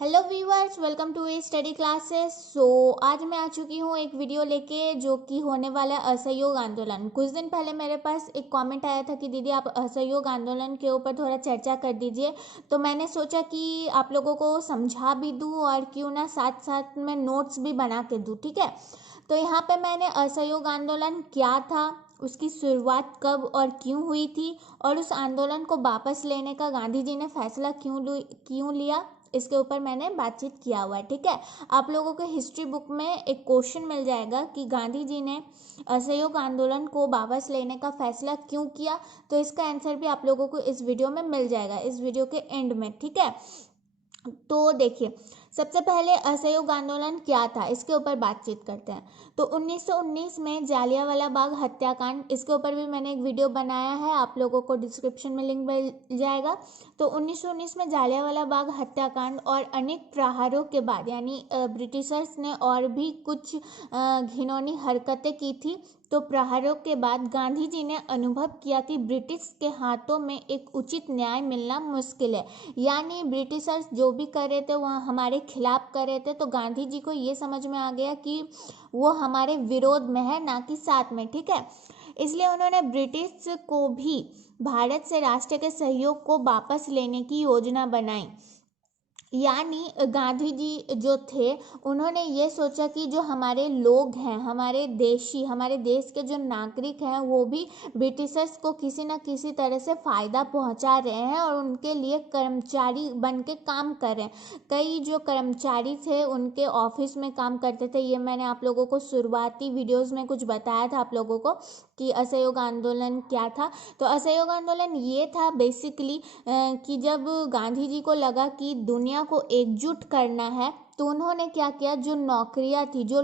Hello viewers, welcome to a study classes. आज मैं आ चुकी हूँ एक वीडियो लेके जो कि होने वाला है असहयोग आंदोलन। कुछ दिन पहले मेरे पास एक कमेंट आया था कि दीदी आप असहयोग आंदोलन के ऊपर थोड़ा चर्चा कर दीजिए। तो मैंने सोचा कि आप लोगों को समझा भी दूँ और क्यों ना साथ साथ में नोट्स भी बना के दूँ। ठीक है, तो यहाँ पे मैंने असहयोग आंदोलन क्या था, उसकी शुरुआत कब और क्यों हुई थी, और उस आंदोलन को वापस लेने का गांधी जी ने फैसला क्यों लिया, इसके ऊपर मैंने बातचीत किया हुआ है। ठीक है, आप लोगों के हिस्ट्री बुक में एक क्वेश्चन मिल जाएगा कि गांधी जी ने असहयोग आंदोलन को वापस लेने का फैसला क्यों किया। तो इसका आंसर भी आप लोगों को इस वीडियो में मिल जाएगा, इस वीडियो के एंड में। ठीक है, तो देखिए, सबसे पहले असहयोग आंदोलन क्या था इसके ऊपर बातचीत करते हैं। तो 1919 में जालियांवाला बाग हत्याकांड, इसके ऊपर भी मैंने एक वीडियो बनाया है, आप लोगों को डिस्क्रिप्शन में लिंक मिल जाएगा। तो 1919 में जालियांवाला बाग हत्याकांड और अनेक प्रहारों के बाद यानी ब्रिटिशर्स ने और भी कुछ घिनौनी हरकतें की थी। तो प्रहारों के बाद गांधी जी ने अनुभव किया कि ब्रिटिश के हाथों में एक उचित न्याय मिलना मुश्किल है। यानी ब्रिटिशर्स जो भी कर रहे थे वह हमारे खिलाफ कर रहे थे। तो गांधी जी को ये समझ में आ गया कि वो हमारे विरोध में है, ना कि साथ में। ठीक है, इसलिए उन्होंने ब्रिटिश को भी भारत से राष्ट्र के सहयोग को वापस लेने की योजना बनाई। यानी गांधी जी जो थे उन्होंने ये सोचा कि जो हमारे लोग हैं, हमारे देश के जो नागरिक हैं, वो भी ब्रिटिशर्स को किसी न किसी तरह से फ़ायदा पहुंचा रहे हैं और उनके लिए कर्मचारी बन के काम कर रहे हैं। कई जो कर्मचारी थे उनके ऑफिस में काम करते थे। ये मैंने आप लोगों को शुरुआती वीडियोज़ में कुछ बताया था आप लोगों को कि असहयोग आंदोलन क्या था। तो असहयोग आंदोलन ये था बेसिकली कि जब गांधी जी को लगा कि दुनिया को एकजुट करना है, तो उन्होंने क्या किया, जो नौकरियां थी, जो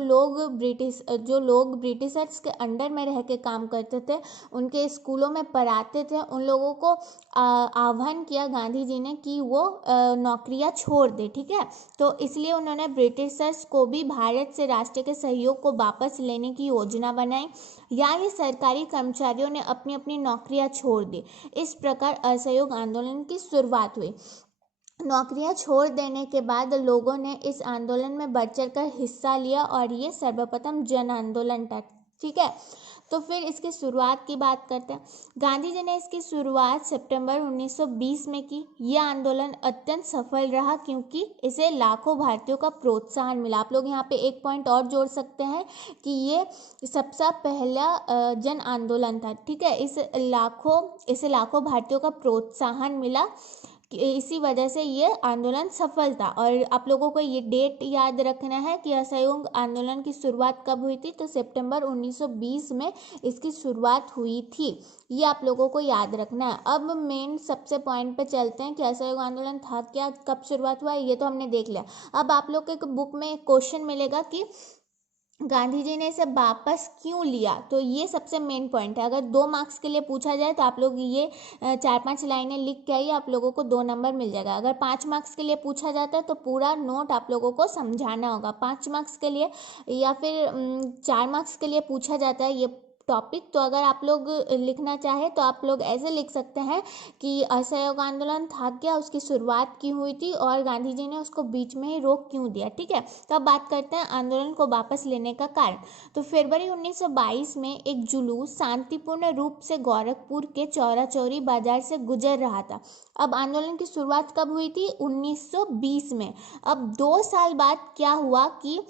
लोग ब्रिटिशर्स के अंडर में रह के काम करते थे, उनके स्कूलों में पढ़ाते थे, उन लोगों को आह्वान किया गांधी जी ने कि वो नौकरियां छोड़ दे। ठीक है, तो इसलिए उन्होंने ब्रिटिशर्स को भी भारत से राष्ट्र के सहयोग को वापस लेने की योजना बनाई। यानी सरकारी कर्मचारियों ने अपनी अपनी नौकरियां छोड़ दी। इस प्रकार असहयोग आंदोलन की शुरुआत हुई। नौकरियां छोड़ देने के बाद लोगों ने इस आंदोलन में बढ़ चढ़ कर हिस्सा लिया और ये सर्वप्रथम जन आंदोलन था। ठीक है, तो फिर इसकी शुरुआत की बात करते हैं। गांधी जी ने इसकी शुरुआत सितंबर 1920 में की। यह आंदोलन अत्यंत सफल रहा क्योंकि इसे लाखों भारतीयों का प्रोत्साहन मिला। आप लोग यहाँ पे एक पॉइंट और जोड़ सकते हैं कि ये सबसे पहला जन आंदोलन था। ठीक है, इसे लाखों भारतीयों का प्रोत्साहन मिला, इसी वजह से ये आंदोलन सफल था। और आप लोगों को ये डेट याद रखना है कि असहयोग आंदोलन की शुरुआत कब हुई थी। तो सितंबर 1920 में इसकी शुरुआत हुई थी, ये आप लोगों को याद रखना है। अब मेन सबसे पॉइंट पे चलते हैं कि असहयोग आंदोलन था क्या, कब शुरुआत हुआ, ये तो हमने देख लिया। अब आप लोग के बुक में एक क्वेश्चन मिलेगा कि गांधी जी ने इसे वापस क्यों लिया। तो ये सबसे मेन पॉइंट है। अगर 2 मार्क्स के लिए पूछा जाए तो आप लोग ये 4-5 लाइनें लिख के आइए, आप लोगों को 2 नंबर मिल जाएगा। अगर 5 मार्क्स के लिए पूछा जाता है तो पूरा नोट आप लोगों को समझाना होगा। 5 मार्क्स के लिए या फिर 4 मार्क्स के लिए पूछा जाता है ये टॉपिक। तो अगर आप लोग लिखना चाहे तो आप लोग ऐसे लिख सकते हैं कि असहयोग आंदोलन था क्या, उसकी शुरुआत क्यों हुई थी और गांधी जी ने उसको बीच में ही रोक क्यों दिया। ठीक है, तो अब बात करते हैं आंदोलन को वापस लेने का कारण। तो फरवरी 1922 में एक जुलूस शांतिपूर्ण रूप से गोरखपुर के चौरा चौरी बाजार से गुजर रहा था। अब आंदोलन की शुरुआत कब हुई थी, 1920 में। अब 2 साल बाद क्या हुआ कि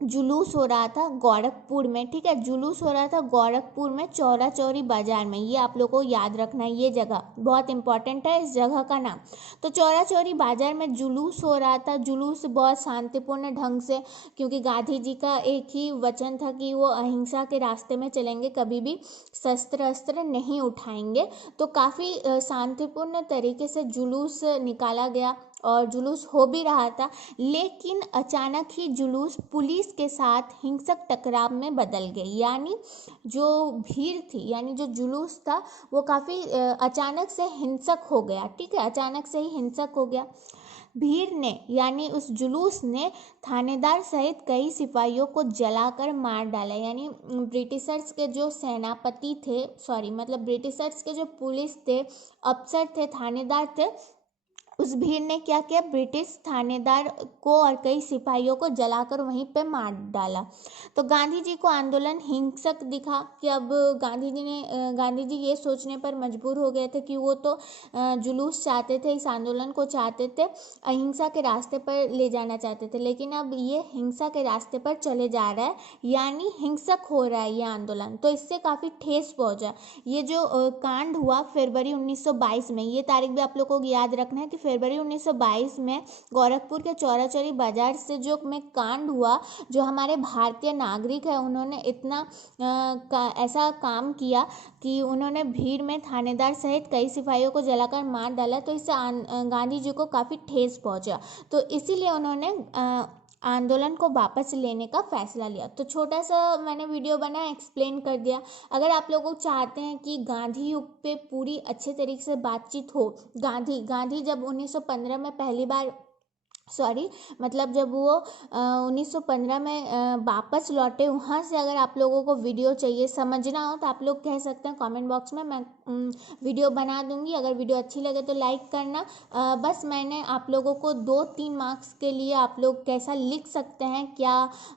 जुलूस हो रहा था गोरखपुर में। ठीक है, जुलूस हो रहा था गोरखपुर में चौरा चौरी बाजार में। ये आप लोगों को याद रखना है, ये जगह बहुत इंपॉर्टेंट है, इस जगह का नाम। तो चौरा चौरी बाजार में जुलूस हो रहा था। जुलूस बहुत शांतिपूर्ण ढंग से, क्योंकि गांधी जी का एक ही वचन था कि वो अहिंसा के रास्ते में चलेंगे, कभी भी शस्त्र अस्त्र नहीं उठाएंगे। तो काफ़ी शांतिपूर्ण तरीके से जुलूस निकाला गया और जुलूस हो भी रहा था। लेकिन अचानक ही जुलूस पुलिस के साथ हिंसक टकराव में बदल गई। यानी जो भीड़ थी, यानी जो जुलूस था, वो काफ़ी अचानक से हिंसक हो गया। ठीक है, अचानक से ही हिंसक हो गया। भीड़ ने यानी उस जुलूस ने थानेदार सहित कई सिपाहियों को जलाकर मार डाला। यानी ब्रिटिशर्स के जो सेनापति थे, ब्रिटिशर्स के जो पुलिस थे, अफसर थे, थानेदार थे, उस भीड़ ने क्या किया, ब्रिटिश थानेदार को और कई सिपाहियों को जलाकर वहीं पे मार डाला। तो गांधी जी को आंदोलन हिंसक दिखा कि अब गांधी जी ये सोचने पर मजबूर हो गए थे कि वो तो जुलूस चाहते थे, इस आंदोलन को चाहते थे, अहिंसा के रास्ते पर ले जाना चाहते थे, लेकिन अब ये हिंसा के रास्ते पर चले जा रहा है, यानी हिंसक हो रहा है ये आंदोलन। तो इससे काफ़ी ठेस पहुंचा। ये जो कांड हुआ फरवरी 1922 में, ये तारीख भी आप लोगों को याद रखना है कि फरवरी 1922 में गोरखपुर के चौरा चौरी बाजार से जो में कांड हुआ, जो हमारे भारतीय नागरिक है उन्होंने इतना ऐसा काम किया कि उन्होंने भीड़ में थानेदार सहित कई सिपाहियों को जलाकर मार डाला। तो इससे गांधी जी को काफ़ी ठेस पहुंचा, तो इसीलिए उन्होंने आंदोलन को वापस लेने का फैसला लिया। तो छोटा सा मैंने वीडियो बनाया, एक्सप्लेन कर दिया। अगर आप लोग चाहते हैं कि गांधी युग पे पूरी अच्छे तरीके से बातचीत हो, गांधी जब 1915 में पहली बार मतलब जब वो 1915 में वापस लौटे, वहाँ से अगर आप लोगों को वीडियो चाहिए, समझना हो, तो आप लोग कह सकते हैं कमेंट बॉक्स में, मैं वीडियो बना दूंगी। अगर वीडियो अच्छी लगे तो लाइक करना। बस मैंने आप लोगों को 2-3 मार्क्स के लिए आप लोग कैसा लिख सकते हैं, क्या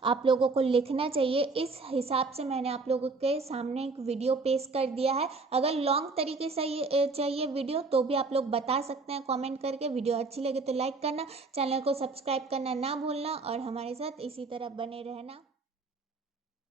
आप लोगों को लिखना चाहिए, इस हिसाब से मैंने आप लोगों के सामने एक वीडियो पेश कर दिया है। अगर लॉन्ग तरीके से चाहिए वीडियो तो भी आप लोग बता सकते हैं कमेंट करके। वीडियो अच्छी लगे तो लाइक करना, चैनल को सब्सक्राइब करना ना भूलना और हमारे साथ इसी तरह बने रहना।